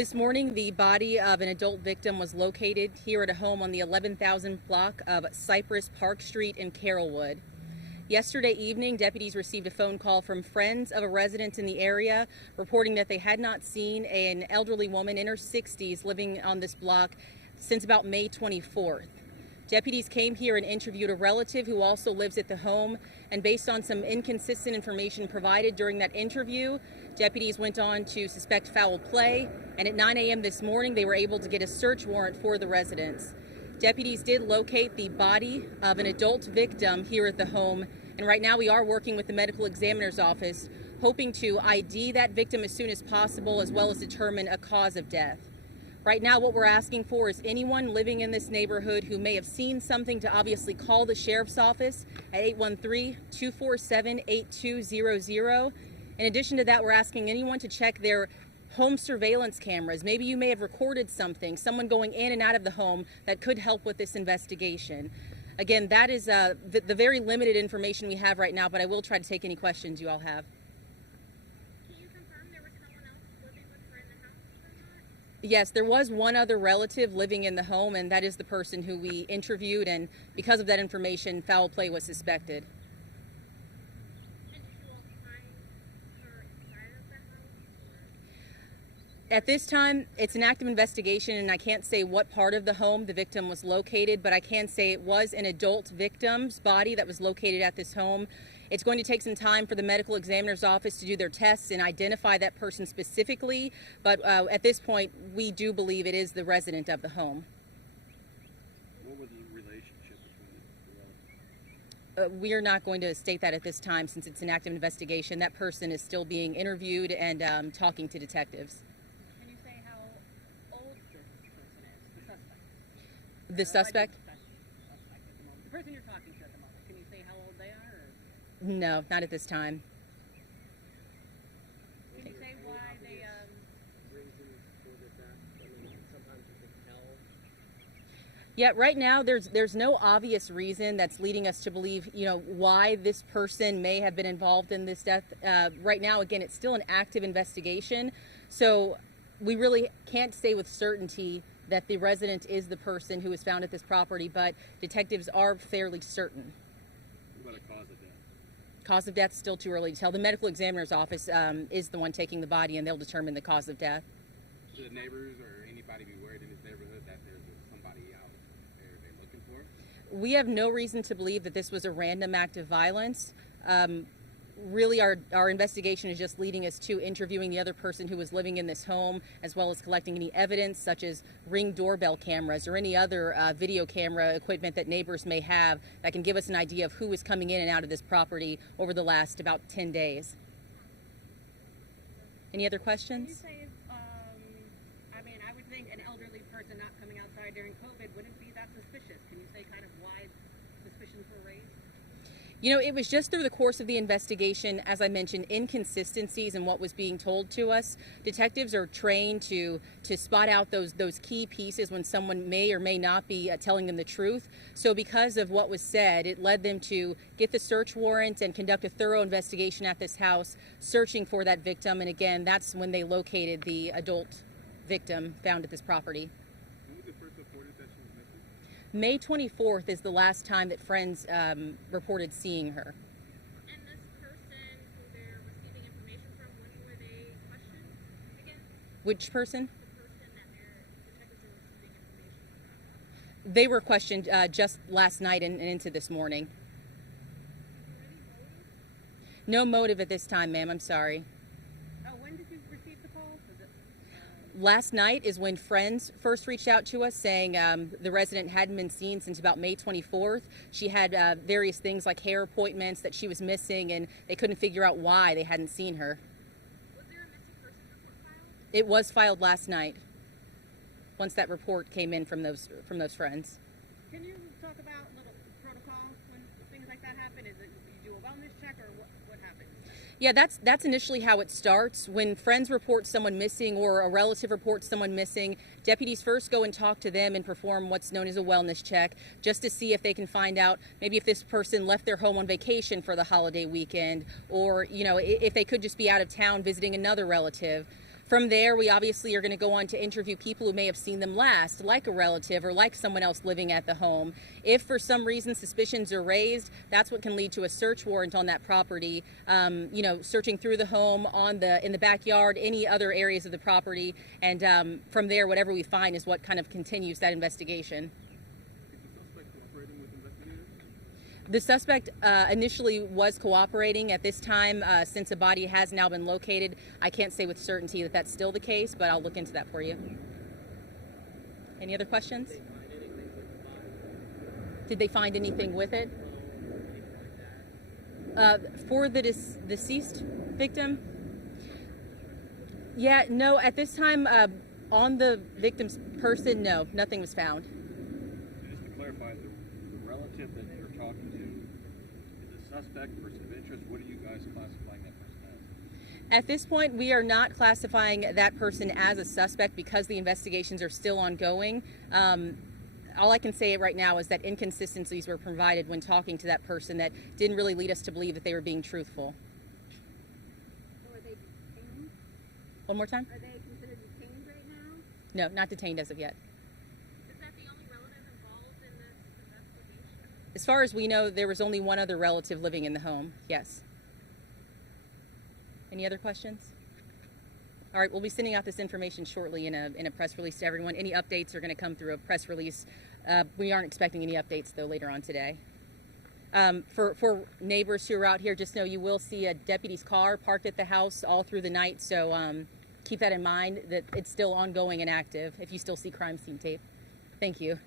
This morning, the body of an adult victim was located here at a home on the 11,000 block of Cypress Park Street in Carrollwood. Yesterday evening, deputies received a phone call from friends of a resident in the area reporting that they had not seen an elderly woman in her 60s living on this block since about May 24th. Deputies came here and interviewed a relative who also lives at the home, and based on some inconsistent information provided during that interview, deputies went on to suspect foul play, and at 9 a.m. this morning they were able to get a search warrant for the residence. Deputies did locate the body of an adult victim here at the home, and right now we are working with the medical examiner's office, hoping to ID that victim as soon as possible, as well as determine a cause of death. Right now, what we're asking for is anyone living in this neighborhood who may have seen something to obviously call the sheriff's office at 813-247-8200. In addition to that, we're asking anyone to check their home surveillance cameras. Maybe you may have recorded something, someone going in and out of the home that could help with this investigation. Again, that is the very limited information we have right now, but I will try to take any questions you all have. Yes, there was one other relative living in the home, and that is the person who we interviewed, and because of that information, foul play was suspected. At this time, it's an active investigation, and I can't say what part of the home the victim was located, but I can say it was an adult victim's body that was located at this home. It's going to take some time for the medical examiner's office to do their tests and identify that person specifically, but at this point, we do believe it is the resident of the home. What was the relationship between the relatives? We are not going to state that at this time since it's an active investigation. That person is still being interviewed and talking to detectives. Can you say how old this person is, the suspect? The suspect? The person you're talking to at the moment, can you say how old they are? No, not at this time. Can you say why they Yeah, right now there's no obvious reason that's leading us to believe, why this person may have been involved in this death. Right now, again, it's still an active investigation, so we really can't say with certainty that the resident is the person who was found at this property, but detectives are fairly certain. What about a cause of death? Cause of death, still too early to tell. The medical examiner's office is the one taking the body, and they'll determine the cause of death. Should the neighbors or anybody be worried in this neighborhood that there's somebody out there they're looking for? We have no reason to believe that this was a random act of violence. Really, our investigation is just leading us to interviewing the other person who was living in this home, as well as collecting any evidence such as Ring doorbell cameras or any other video camera equipment that neighbors may have that can give us an idea of who was coming in and out of this property over the last about 10 days. Any other questions? Can you say, I would think an elderly person not coming outside during COVID wouldn't be that suspicious. Can you say kind of why suspicions were raised? It was just through the course of the investigation, as I mentioned, inconsistencies in what was being told to us. Detectives are trained to spot out those key pieces when someone may or may not be telling them the truth. So because of what was said, it led them to get the search warrant and conduct a thorough investigation at this house, searching for that victim. And again, that's when they located the adult victim found at this property. When was the first reported that she was missing? May 24th is the last time that friends reported seeing her. And this person who they're receiving information from, when were they questioned again? Which person? The person that their detectives are receiving information from. They were questioned just last night and into this morning. No motive at this time, ma'am. I'm sorry. When did you receive the call? Was it, Last night is when friends first reached out to us saying the resident hadn't been seen since about May 24th. She had various things like hair appointments that she was missing, and they couldn't figure out why they hadn't seen her. Was there a missing person report filed? It was filed last night, once that report came in from those friends. can you talk about little protocol when things like that happen? Is it you do a wellness check or what happens? Yeah, that's initially how it starts. When friends report someone missing or a relative reports someone missing, deputies first go and talk to them and perform what's known as a wellness check, just to see if they can find out maybe if this person left their home on vacation for the holiday weekend, or if they could just be out of town visiting another relative. From there, we obviously are going to go on to interview people who may have seen them last, like a relative or like someone else living at the home. If for some reason suspicions are raised, that's what can lead to a search warrant on that property. Searching through the home, in the backyard, any other areas of the property, and from there, whatever we find is what kind of continues that investigation. The suspect initially was cooperating. At this time, since a body has now been located, I can't say with certainty that that's still the case, but I'll look into that for you. Any other questions? Did they find anything with it? For the deceased victim? Yeah, no, at this time, on the victim's person, no, nothing was found. Just to clarify, the relative that you're talking to is a suspect, person of interest. What are you guys classifying that person as? At this point, we are not classifying that person as a suspect because the investigations are still ongoing. All I can say right now is that inconsistencies were provided when talking to that person that didn't really lead us to believe that they were being truthful. So are they detained? One more time? Are they considered detained right now? No, not detained as of yet. Is that the only relative involved in this investigation? As far as we know, there was only one other relative living in the home, yes. Any other questions? All right, we'll be sending out this information shortly in a press release to everyone. Any updates are going to come through a press release. We aren't expecting any updates, though, later on today. For neighbors who are out here, just know you will see a deputy's car parked at the house all through the night, so keep that in mind, that it's still ongoing and active if you still see crime scene tape. Thank you.